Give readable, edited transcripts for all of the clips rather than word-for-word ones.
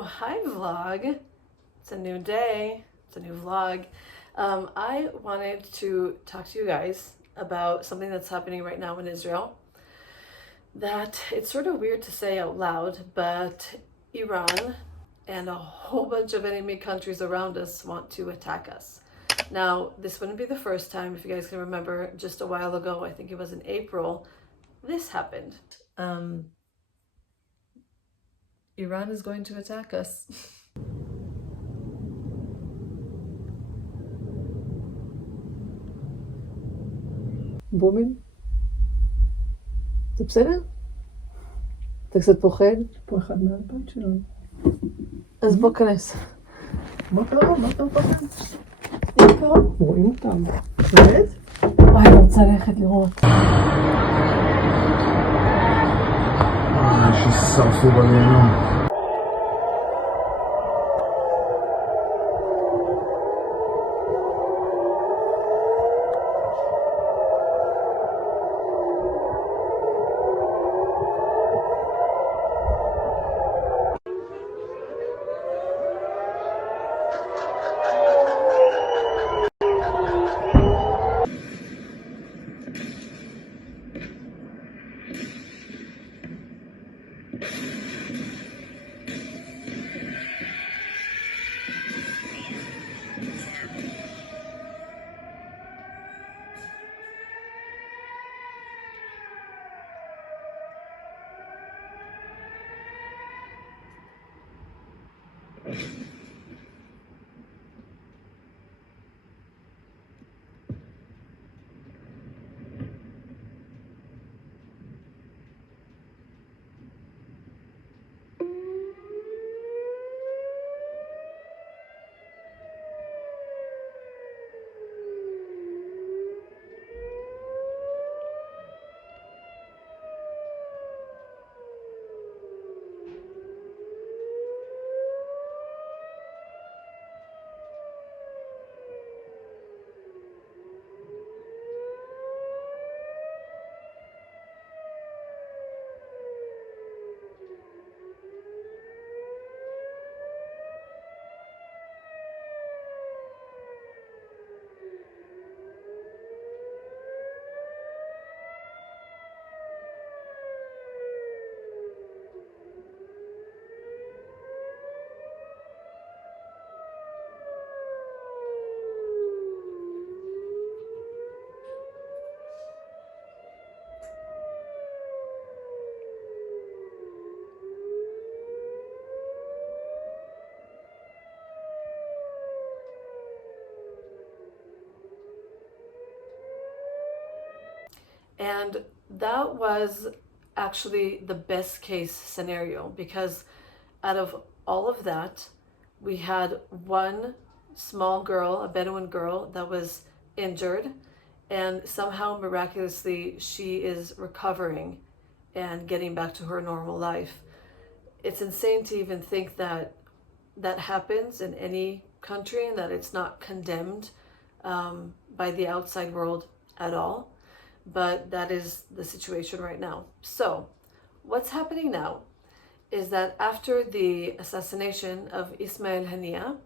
So, hi vlog. It's a new day. It's a new vlog. I wanted to talk to you guys about something that's happening right now in Israel. That it's sort of weird to say out loud, but Iran and a whole bunch of enemy countries around us want to attack us. Now, this wouldn't be the first time. If you guys can remember, just a while ago, I think it was in April, this happened. Iran is going to attack us. בומים? זה בסדר? אתה קצת פוחד? יש פה אחד מהבית שלנו. אז בוא כנס. מה קרה? מה אתה מפחד? מה קרה? רואים אותם. באמת? וואי, אני רוצה ללכת לראות. ששרפו בגיהנום. And that was actually the best case scenario because out of all of that, we had one small girl, a Bedouin girl, that was injured, and somehow miraculously she is recovering and getting back to her normal life. It's insane to even think that that happens in any country and that it's not condemned by the outside world at all. But that is the situation right now. So what's happening now is that after the assassination of Ismail Haniyeh,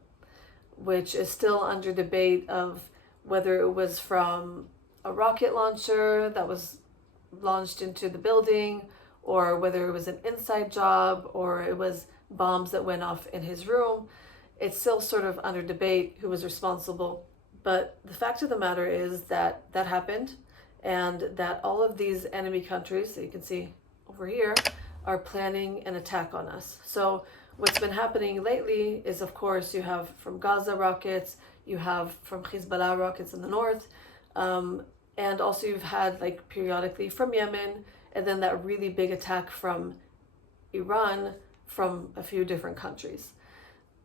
which is still under debate of whether it was from a rocket launcher that was launched into the building, or whether it was an inside job, or it was bombs that went off in his room, it's still sort of under debate who was responsible. But the fact of the matter is that that happened, and that all of these enemy countries that you can see over here are planning an attack on us. So what's been happening lately is, of course, you have from Gaza rockets, you have from Hezbollah rockets in the north, and also you've had like periodically from Yemen, and then that really big attack from Iran from a few different countries.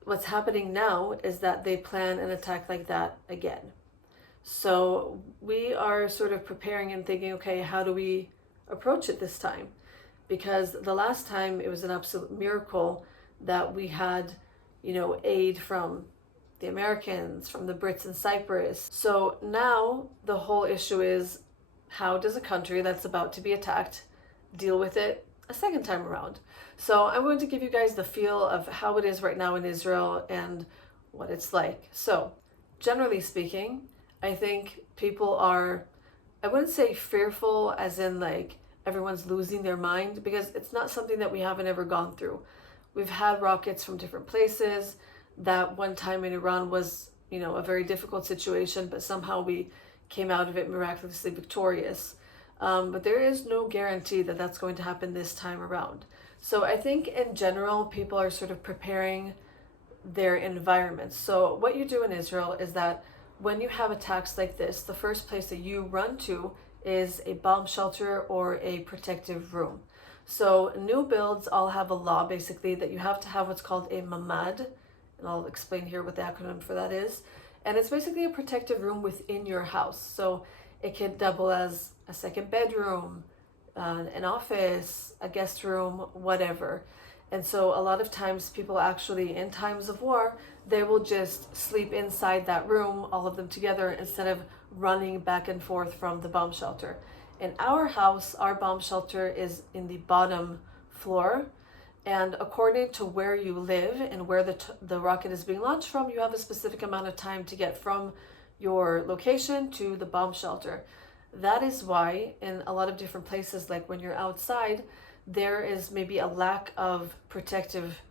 What's happening now is that they plan an attack like that again. So we are sort of preparing and thinking, okay, how do we approach it this time? Because the last time it was an absolute miracle that we had, aid from the Americans, from the Brits in Cyprus. So now the whole issue is, how does a country that's about to be attacked deal with it a second time around. So I'm going to give you guys the feel of how it is right now in Israel and what it's like. So generally speaking, I think people are, I wouldn't say fearful as in like everyone's losing their mind, because it's not something that we haven't ever gone through. We've had rockets from different places. That one time in Iran was, a very difficult situation, but somehow we came out of it miraculously victorious. But there is no guarantee that that's going to happen this time around. So I think in general, people are sort of preparing their environments. So what you do in Israel is that when you have attacks like this, the first place that you run to is a bomb shelter or a protective room. So new builds all have a law basically that you have to have what's called a mamad, and I'll explain here what the acronym for that is. And it's basically a protective room within your house. So it can double as a second bedroom, an office, a guest room, whatever. And so a lot of times people actually, in times of war, they will just sleep inside that room, all of them together, instead of running back and forth from the bomb shelter. In our house, our bomb shelter is in the bottom floor. And according to where you live and where the rocket is being launched from, you have a specific amount of time to get from your location to the bomb shelter. That is why in a lot of different places, like when you're outside, there is maybe a lack of protective,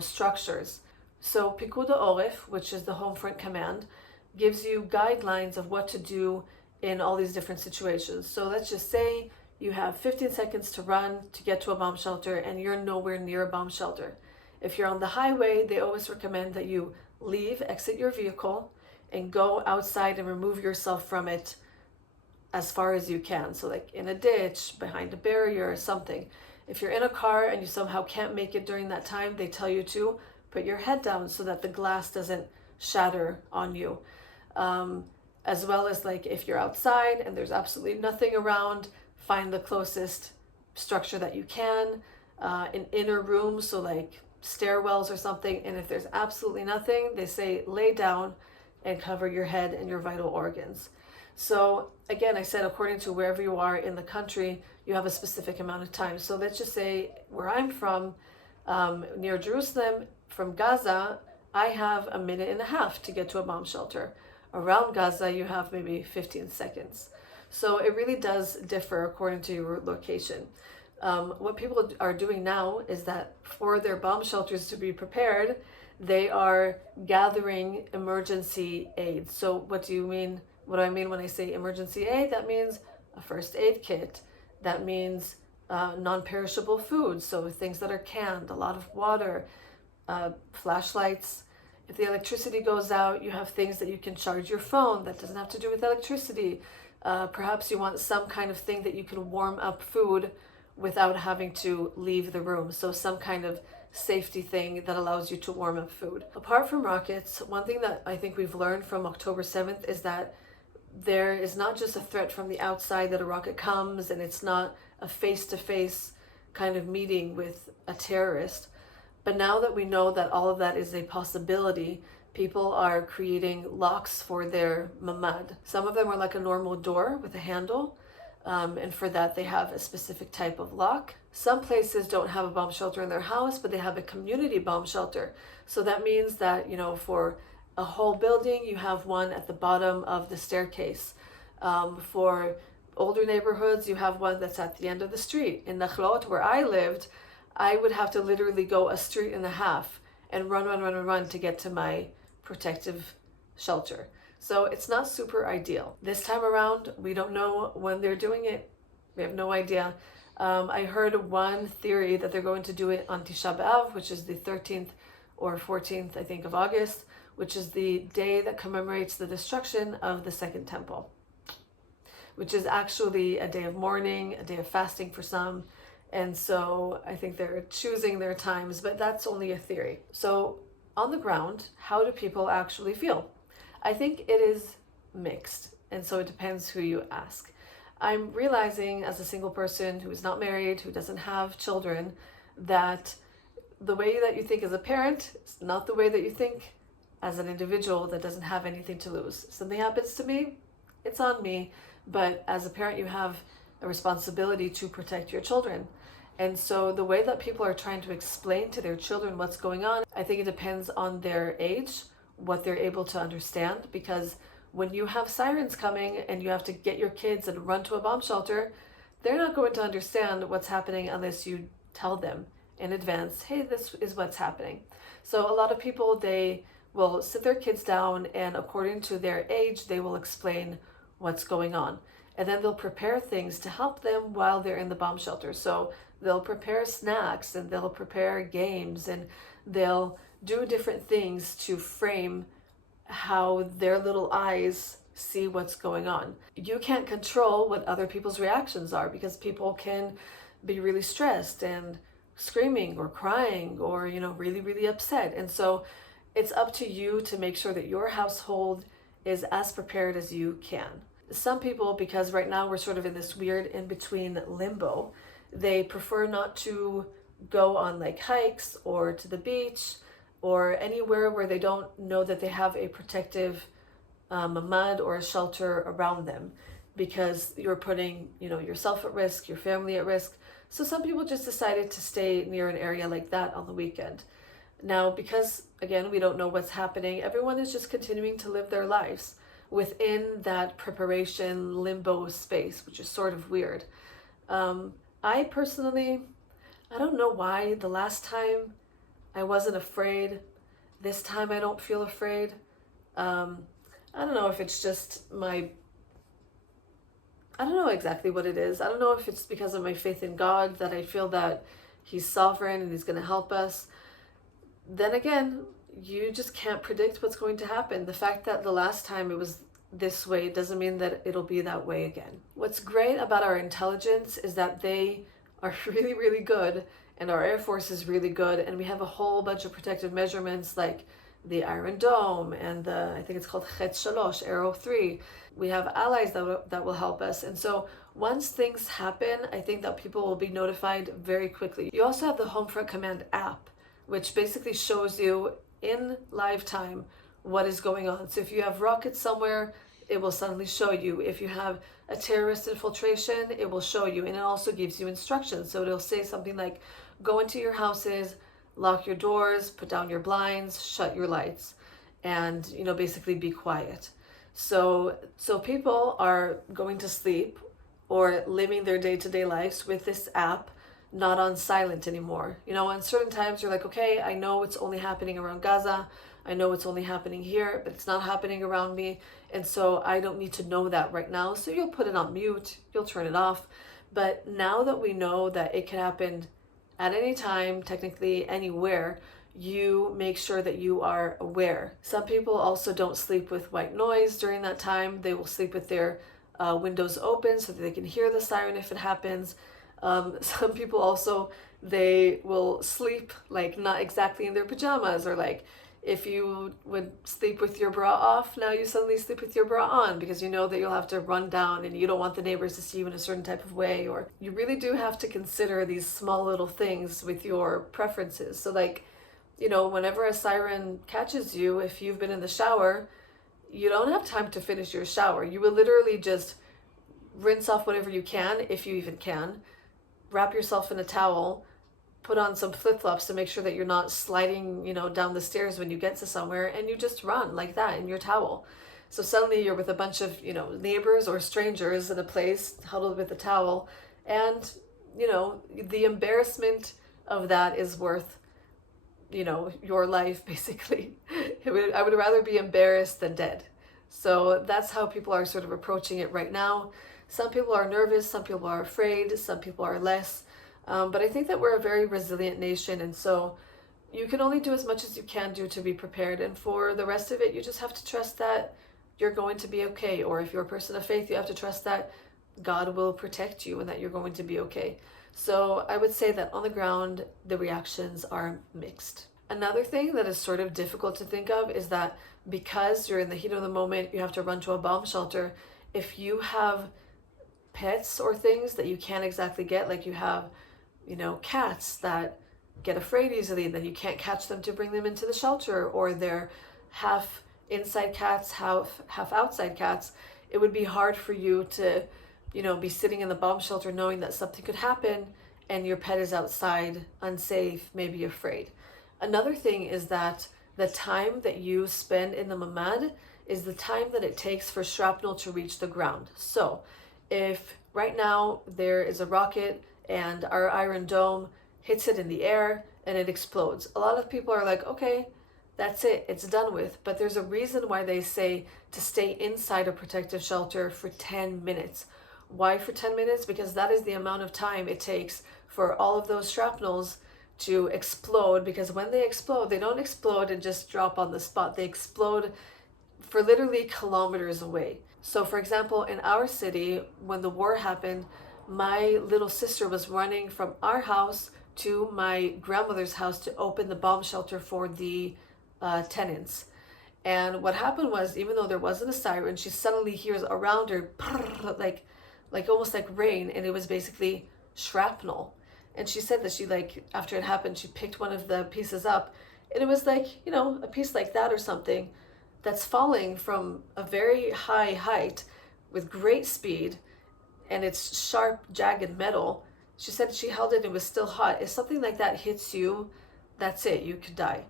structures. So Pikuda Oref, which is the Home Front Command, gives you guidelines of what to do in all these different situations. So let's just say you have 15 seconds to run to get to a bomb shelter and you're nowhere near a bomb shelter. If you're on the highway, they always recommend that you exit your vehicle and go outside and remove yourself from it as far as you can. So like in a ditch, behind a barrier or something. If you're in a car and you somehow can't make it during that time, they tell you to put your head down so that the glass doesn't shatter on you. As well as like if you're outside and there's absolutely nothing around, find the closest structure that you can, an inner room, so like stairwells or something. And if there's absolutely nothing, they say lay down and cover your head and your vital organs. So again, I said according to wherever you are in the country, you have a specific amount of time. So let's just say where I'm from, near Jerusalem, from Gaza, I have a minute and a half to get to a bomb shelter. Around Gaza, you have maybe 15 seconds. So it really does differ according to your location. What people are doing now is that for their bomb shelters to be prepared, they are gathering emergency aid. So what do I mean when I say emergency aid? That means a first aid kit. That means non-perishable foods, so things that are canned, a lot of water, flashlights. If the electricity goes out, you have things that you can charge your phone that doesn't have to do with electricity. Perhaps you want some kind of thing that you can warm up food without having to leave the room. So some kind of safety thing that allows you to warm up food. Apart from rockets, one thing that I think we've learned from October 7th is that there is not just a threat from the outside that a rocket comes, and it's not a face-to-face kind of meeting with a terrorist. But now that we know that all of that is a possibility, people are creating locks for their mamad. Some of them are like a normal door with a handle, and for that they have a specific type of lock. Some places don't have a bomb shelter in their house, but they have a community bomb shelter. So that means that, for a whole building, you have one at the bottom of the staircase. For older neighborhoods, you have one that's at the end of the street. In Nachlot, where I lived, I would have to literally go a street and a half and run to get to my protective shelter. So it's not super ideal. This time around, we don't know when they're doing it. We have no idea. I heard one theory that they're going to do it on Tisha B'Av, which is the 13th or 14th, I think, of August, which is the day that commemorates the destruction of the Second Temple, which is actually a day of mourning, a day of fasting for some. And so I think they're choosing their times, but that's only a theory. So on the ground, how do people actually feel? I think it is mixed, and so it depends who you ask. I'm realizing as a single person who is not married, who doesn't have children, that the way that you think as a parent is not the way that you think as an individual that doesn't have anything to lose. If something happens to me, it's on me, but as a parent you have a responsibility to protect your children. And so the way that people are trying to explain to their children what's going on, I think it depends on their age, what they're able to understand. Because when you have sirens coming and you have to get your kids and run to a bomb shelter, they're not going to understand what's happening unless you tell them in advance, hey, this is what's happening. So a lot of people, they will sit their kids down and according to their age, they will explain what's going on. And then they'll prepare things to help them while they're in the bomb shelter. So they'll prepare snacks and they'll prepare games and they'll do different things to frame how their little eyes see what's going on. You can't control what other people's reactions are because people can be really stressed and screaming or crying or, really, really upset. And so it's up to you to make sure that your household is as prepared as you can. Some people, because right now we're sort of in this weird in-between limbo, they prefer not to go on like hikes or to the beach or anywhere where they don't know that they have a protective mud or a shelter around them, because you're putting yourself at risk, your family at risk. So some people just decided to stay near an area like that on the weekend. Now, because again, we don't know what's happening, everyone is just continuing to live their lives within that preparation limbo space, which is sort of weird. I personally, I don't know why the last time I wasn't afraid, this time I don't feel afraid. I don't know if it's just I don't know exactly what it is. I don't know if it's because of my faith in God that I feel that He's sovereign and He's going to help us. Then again, you just can't predict what's going to happen. The fact that the last time it was this way doesn't mean that it'll be that way again. What's great about our intelligence is that they are really, really good, and our Air Force is really good, and we have a whole bunch of protective measurements like the Iron Dome and I think it's called Chet Shalosh, Arrow 3. We have allies that will help us. And so once things happen, I think that people will be notified very quickly. You also have the Homefront Command app, which basically shows you in live time what is going on. So if you have rockets somewhere, it will suddenly show you. If you have a terrorist infiltration, it will show you. And it also gives you instructions. So it'll say something like, go into your houses, lock your doors, put down your blinds, shut your lights, and basically be quiet. So people are going to sleep or living their day-to-day lives with this app, not on silent anymore. On certain times you're like, okay, I know it's only happening around Gaza, I know it's only happening here, but it's not happening around me, and so I don't need to know that right now. So you'll put it on mute, you'll turn it off. But now that we know that it can happen at any time, technically anywhere, you make sure that you are aware. Some people also don't sleep with white noise during that time. They will sleep with their windows open so that they can hear the siren if it happens. Some people also, they will sleep like not exactly in their pajamas, or like if you would sleep with your bra off, now you suddenly sleep with your bra on because you know that you'll have to run down and you don't want the neighbors to see you in a certain type of way. Or you really do have to consider these small little things with your preferences. So like, whenever a siren catches you, if you've been in the shower, you don't have time to finish your shower. You will literally just rinse off whatever you can, if you even can, wrap yourself in a towel, put on some flip-flops to make sure that you're not sliding, down the stairs when you get to somewhere, and you just run like that in your towel. So suddenly you're with a bunch of, neighbors or strangers in a place huddled with a towel, and, the embarrassment of that is worth, your life, basically. I would rather be embarrassed than dead. So that's how people are sort of approaching it right now. Some people are nervous, some people are afraid, some people are less. But I think that we're a very resilient nation, and so you can only do as much as you can do to be prepared. And for the rest of it, you just have to trust that you're going to be okay. Or if you're a person of faith, you have to trust that God will protect you and that you're going to be okay. So I would say that on the ground, the reactions are mixed. Another thing that is sort of difficult to think of is that because you're in the heat of the moment, you have to run to a bomb shelter. If you have pets or things that you can't exactly get, like you have cats that get afraid easily, then you can't catch them to bring them into the shelter, or they're half inside cats, half outside cats. It would be hard for you to, be sitting in the bomb shelter knowing that something could happen and your pet is outside, unsafe, maybe afraid. Another thing is that the time that you spend in the mamad is the time that it takes for shrapnel to reach the ground. So if right now there is a rocket and our Iron Dome hits it in the air and it explodes, a lot of people are like, okay, that's it, it's done with. But there's a reason why they say to stay inside a protective shelter for 10 minutes. Why for 10 minutes? Because that is the amount of time it takes for all of those shrapnels to explode. Because when they explode, they don't explode and just drop on the spot. They explode for literally kilometers away. So for example, in our city, when the war happened, my little sister was running from our house to my grandmother's house to open the bomb shelter for the tenants. And what happened was, even though there wasn't a siren, she suddenly hears around her like almost like rain, and it was basically shrapnel. And she said that she, like, after it happened, she picked one of the pieces up, and it was like, you know, a piece like that or something that's falling from a very high height with great speed, and it's sharp, jagged metal. She said she held it and it was still hot. If something like that hits you, that's it, you could die.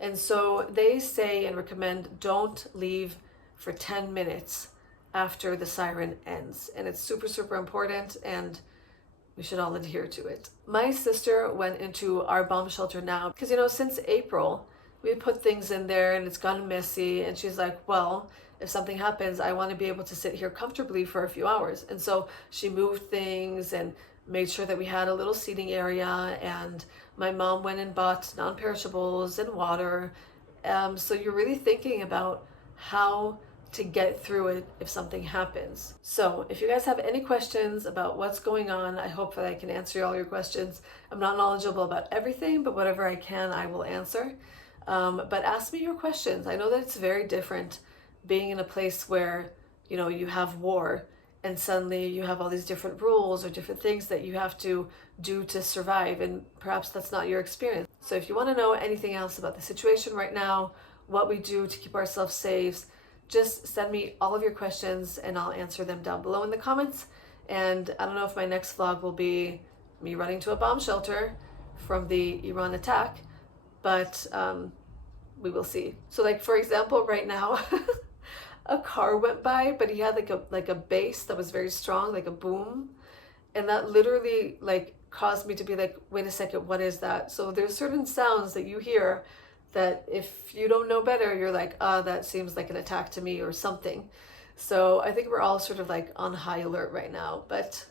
And so they say and recommend don't leave for 10 minutes after the siren ends. And it's super, super important, and we should all adhere to it. My sister went into our bomb shelter now because, you know, since April, we put things in there and it's gotten messy. And she's like, well, if something happens, I want to be able to sit here comfortably for a few hours. And so she moved things and made sure that we had a little seating area, and my mom went and bought non-perishables and water. So you're really thinking about how to get through it if something happens. So if you guys have any questions about what's going on, I hope that I can answer all your questions. I'm not knowledgeable about everything, but whatever I can, I will answer. But ask me your questions. I know that it's very different being in a place where, you know, you have war and suddenly you have all these different rules or different things that you have to do to survive, and perhaps that's not your experience. So if you want to know anything else about the situation right now, what we do to keep ourselves safe, just send me all of your questions and I'll answer them down below in the comments. And I don't know if my next vlog will be me running to a bomb shelter from the Iran attack, but we will see. So, like, for example, right now a car went by, but he had like a bass that was very strong, like a boom, and that literally like caused me to be like, wait a second, what is that? So there's certain sounds that you hear that if you don't know better, you're like, that seems like an attack to me or something. So I think we're all sort of like on high alert right now, but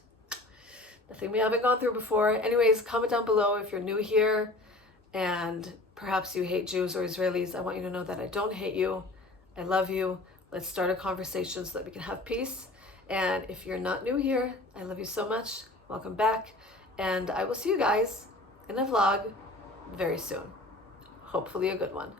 nothing we haven't gone through before. Anyways, comment down below if you're new here and perhaps you hate Jews or Israelis. I want you to know that I don't hate you. I love you. Let's start a conversation so that we can have peace. And if you're not new here, I love you so much. Welcome back. And I will see you guys in a vlog very soon. Hopefully a good one.